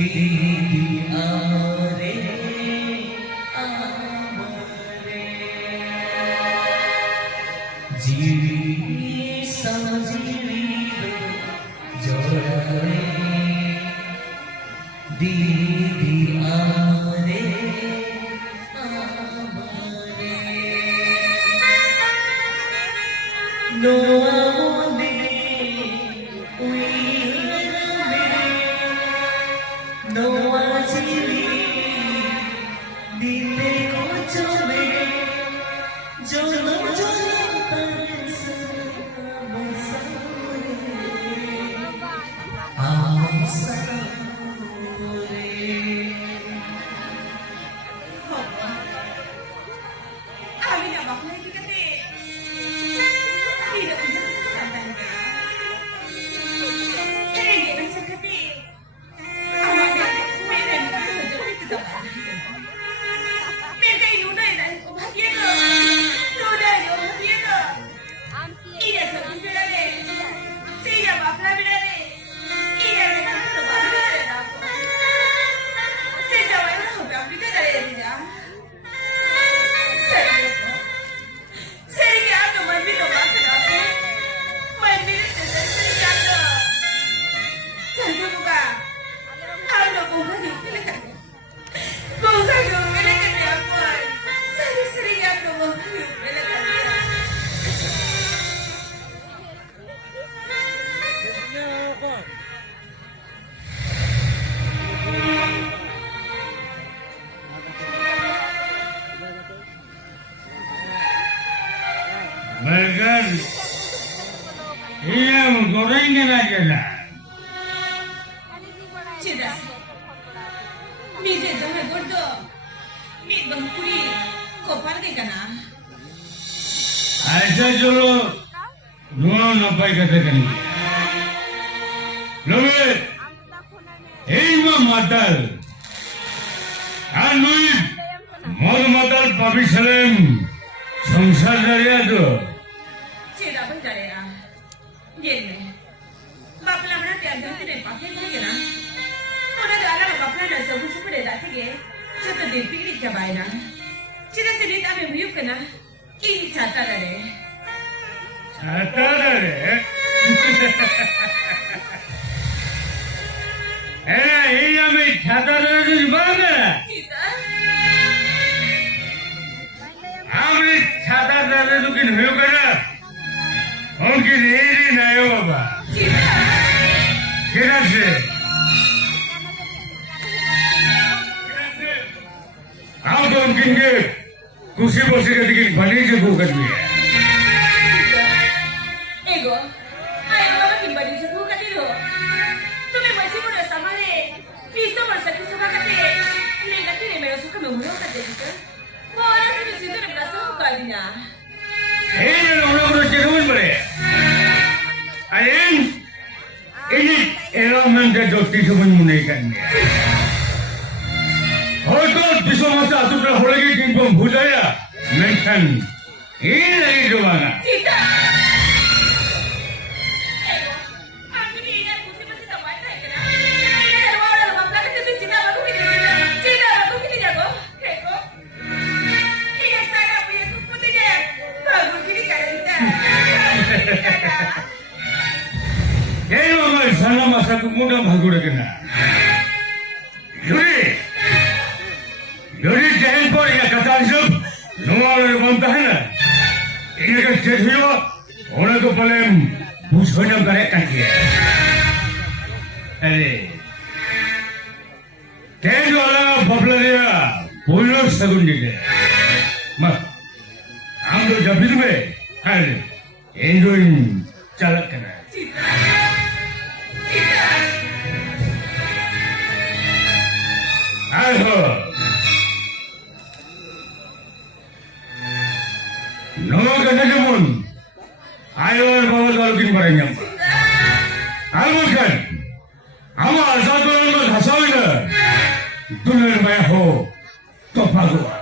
Didi amore, amore, Jivi sajivi joy, Didi amore, amore, no amore, no ajili dile ko chome jono jono parsa basare amsare Abi na ba kung hindi kasi hindi na tanda na hindi na sa gabi Burger, yang goreng aja lah. Cida, mije jangan bodoh, mid bangkuri, kopar deh kana. Aja dulu, dua nampai katakan. Lalu, ini matal, anui, mau matal papi salam, संसार जरिया तो Cida pun jare ya, gini, bapla mana tiada tidak pakai lagi na, udah ada bapla dah sebuah deh dah tiga, cepat deh pilih cabai na, cida sedih kami muyuk kena, ini cata deh. Chata deh. ini kami chata deh tu mana? Cida. আমি ছাতা দাদা দুকিন হয়ে গেলা অঙ্কি ready নাই বাবা ঠিক আছে आओ तो उनके खुशी बसी के दिखी बनी से भूख करनी है Ego, ayo bawa timbali sa buka dito. Tumimasi mo na sa mali. Piso mo sa kusa bakate. Negati ni meron suka memulong ka dito. Wala sa bisito na braso ko kanya. ini orang-orang cermin boleh ayam ini elemen jati semuanya kan Hoto bisa masa tu dah lagi timbang budaya mention ini lagi mana Tita! Ego, aku ni ingat kusi masih tak baik tak kena. Ingat wala lumang kasi si Tita aku kini. Tita aku kini jago. Ego. Ingat saya punya kuputi dia. Baru kini kalenda. এই আমার সারা মাসা মুডা ভাগুড়ে কিনা যদি যদি train পর ইয়া কথা সব নোয়ার বলতে হয় না এটাকে চেক হইল ওনাকে বলে বুঝো না করে কাটিয়ে আরে ট্রেন ওয়ালা ববলা দিয়া বলল সেগুন দিকে মা আমরা যাবি দেবে আরে এনজয়িং চালাক কেনা Ayo, nama kata jemun, ayo bawa kalau kini barangnya. Ayo kan, ama asal tu orang dah sahaja, tu nak bayar ho, tu bagus.